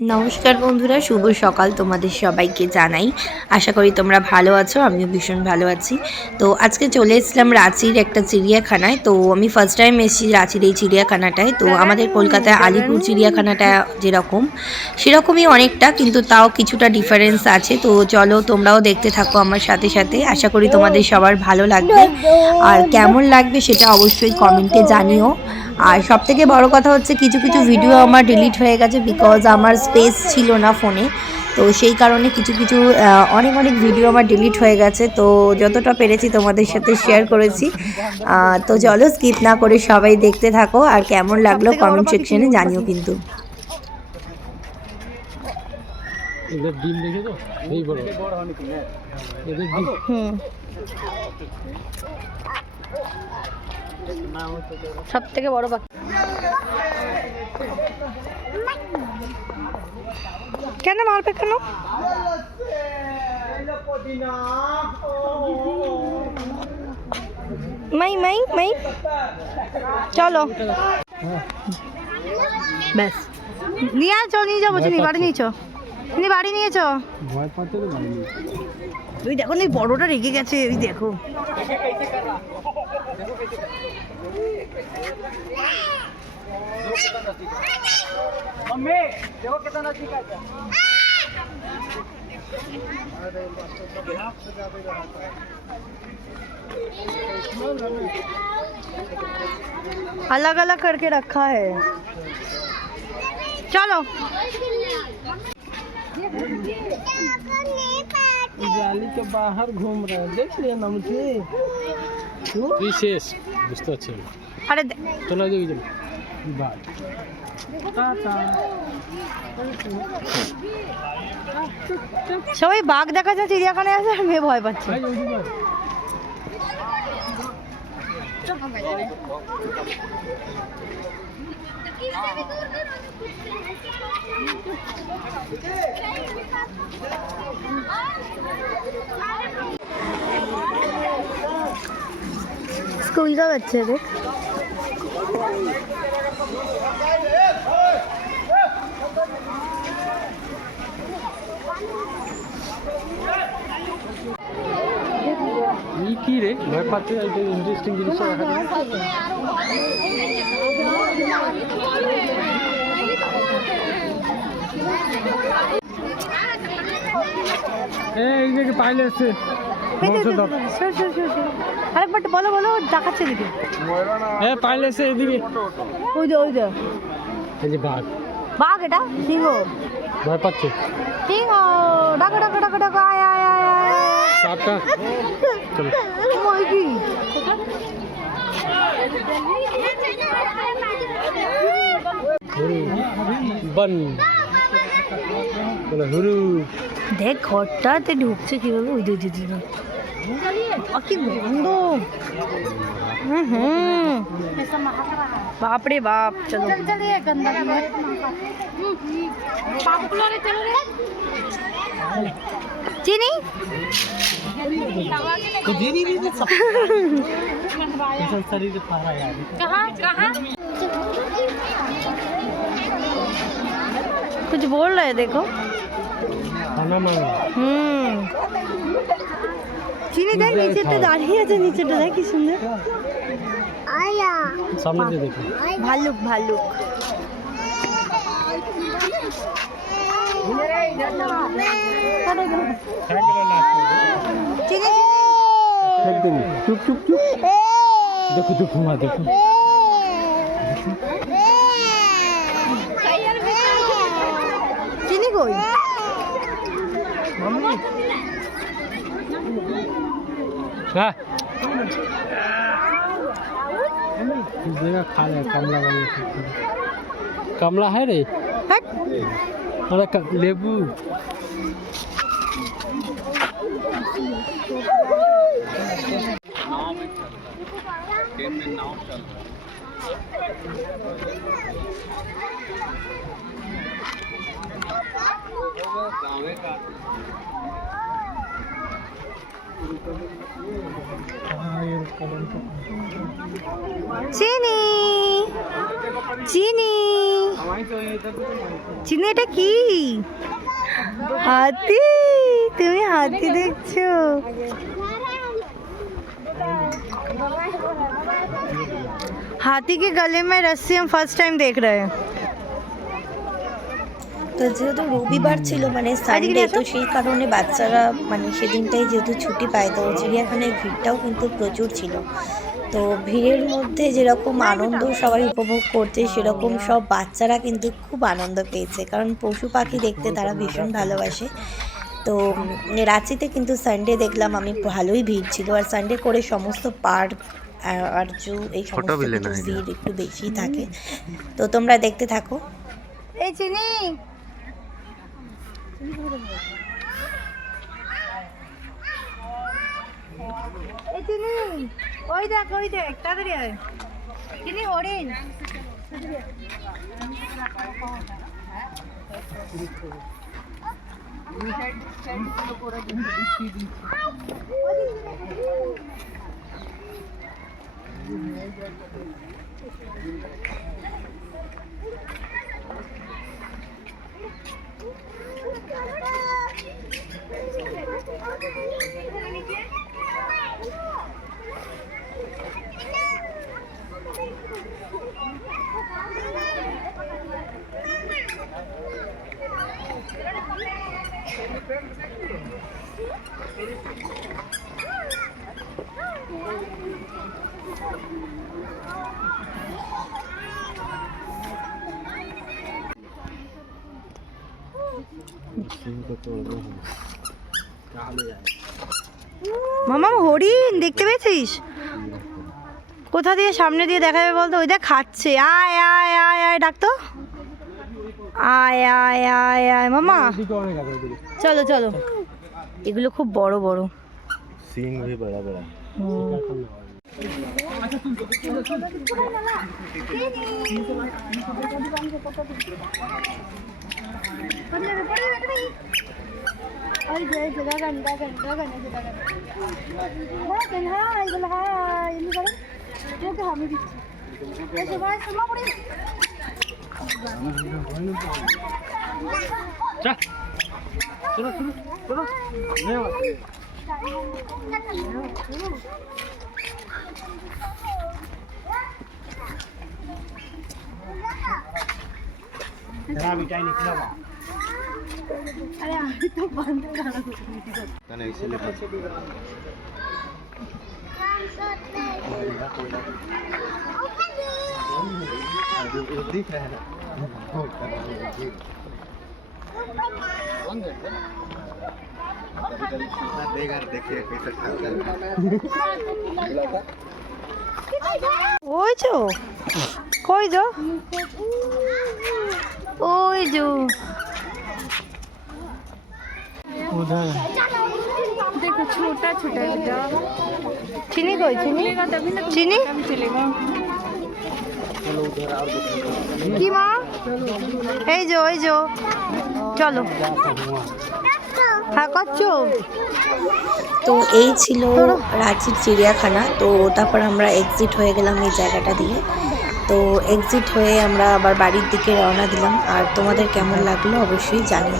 নমস্কার বন্ধুরা, শুভ সকাল তোমাদের সবাইকে জানাই। আশা করি তোমরা ভালো আছো, আমিও ভীষণ ভালো আছি। তো আজকে চলে এসেছিলাম রাঁচির একটা চিড়িয়াখানায়। তো আমি ফার্স্ট টাইম এসেছি রাঁচির এই চিড়িয়াখানাটায়। তো আমাদের কলকাতায় আলিপুর চিড়িয়াখানাটা যেরকম সেরকমই অনেকটা, কিন্তু তাও কিছুটা ডিফারেন্স আছে। তো চলো তোমরাও দেখতে থাকো আমার সাথে সাথে। আশা করি তোমাদের সবার ভালো লাগবে, আর কেমন লাগবে সেটা অবশ্যই কমেন্টে জানিও। আর সবথেকে বড় কথা হচ্ছে কিছু কিছু ভিডিও আমার ডিলিট হয়ে গেছে, বিকজ আমার স্পেস ছিল না ফোনে। তো সেই কারণে কিছু কিছু অনেক অনেক ভিডিও আমার ডিলিট হয়ে গেছে। তো যতটা পেরেছি তোমাদের সাথে শেয়ার করেছি। তো চলো স্কিপ না করে সবাই দেখতে থাকো, আর কেমন লাগলো কমেন্ট সেকশনে জানিও কিন্তু। এদের ডিম দেখে তো এই বড় এদের ডিম সব থেকে বড় পাখি কেন মারবে কেন? মাই মাই মাই চলো ব্যাস নিয়ে আছো, নিয়ে যাবো। চিনি বাড়ি নিয়েছো? চিনি বাড়ি নিয়েছো? ভয় পাচ্ছে তো বাড়ি নিয়ে ওই দেখো না, বড়টা রেগে গেছে। ওই দেখো अलग अलग करके रखा है। चलो जाली के बाहर घूम रहे हैं, देख लिया ना मुझे विशेष बुझते अच्छे। अरे चलो देखिए चलो बाय टाटा। সবাই বাঘ দেখা যায় চিড়িয়াখানায় আছে, আর মেয়ে ভয় পাচ্ছে। स्कूल का बच्चे थे। কি রে ভয় পাচ্ছে? এটা ইন্টারেস্টিং জিনিস দেখা যায়। এই যে পাইলে আছে আরেকবার বলো বলো, দেখাচ্ছে এদিকে। হ্যাঁ পাইলে আছে এদিকে। ওই যে ওই যে এই যে বাঘ। বাঘ? এটা সিংহ। ভয় পাচ্ছে সিংহ। ডাকো ডাকো ডাকো ডাকো, আয় আয় আয় আয়। টাটা চলো। ওই কি বন বলে হুরু। দেখ ঘরটাতে ঢুকছে কিভাবে। ওই যে কি গন্ধ। বাপ রে বাপ। চলো চিনি कुछ बोल रहे देखो। চিনি দেখ নিচেটা দাঁড়িয়ে আছে, নিচেটা দেখ কি সুন্দর। সামনে দিয়ে দেখো ভাল্লুক ভাল্লুক। চিনি একদম চুপ চুপ চুপ। দেখো দেখো মা দেখো। চিনি কই? হ্যাঁ जगह खा रहे कमला वाले। कमला है रे? अरे लेबू চিনি চিনি চিনি, এটা কি? হাতি? তুমি হাতি দেখছো? हाथी के गले में रस्सी हम फर्स्ट टाइम देख रहे हैं। তো যেহেতু রবিবার ছিল মানে সানডে, তো সেই কারণে বাচ্চারা মানে সেদিনটাই যেহেতু ছুটি পায়, তো চিড়িয়াখানায় ভিড়টাও কিন্তু প্রচুর ছিল। তো ভিড়ের মধ্যে যেরকম আনন্দ সবাই উপভোগ করছে, সেরকম সব বাচ্চারা কিন্তু খুব আনন্দ পেয়েছে, কারণ পশু পাখি দেখতে তারা ভীষণ ভালোবাসে। তো রাঁচিতে কিন্তু সানডে দেখলাম আমি ভালোই ভিড় ছিল, আর সানডে করে সমস্ত পার্ক আর জু এই সমস্ত ভিড় একটু বেশি থাকে। তো তোমরা দেখতে থাকো। এই চিনি, এই চিনি, ওই দেখ ওই দেখ, তাড়াতাড়ি আয় চিনি, হরিণ। মামা হরিণ দেখতে পেয়েছিস? কোথা দিয়ে? সামনে দিয়ে দেখা যাবে বলতো? ওই দেখ খাচ্ছে। আয় আয় আয় আয়, ডাকতো আয় আয় আয় আয় মামা, চলো চলো। এগুলো খুব বড় বড় সিং भी बड़ा बड़ा। अरे अभी तो बंद करना इसलिए दिख रहा है ना। देखिए कैसे खाता है। ওই যো, কই যো, ওই যো उधर देखो छोटा छोटा बेटा। চিনি কই? চিনি चलेगा तभी ना, চিনি तभी चलेगा। কি মা? এই যো এই যো, চলো। হ্যাঁ করছো। তো এই ছিল রাঁচির চিড়িয়াখানা। তো তারপর আমরা এক্সিট হয়ে গেলাম এই জায়গাটা দিয়ে। তো এক্সিট হয়ে আমরা আবার বাড়ির দিকে রওনা দিলাম। আর তোমাদের কেমন লাগলো অবশ্যই জানিও।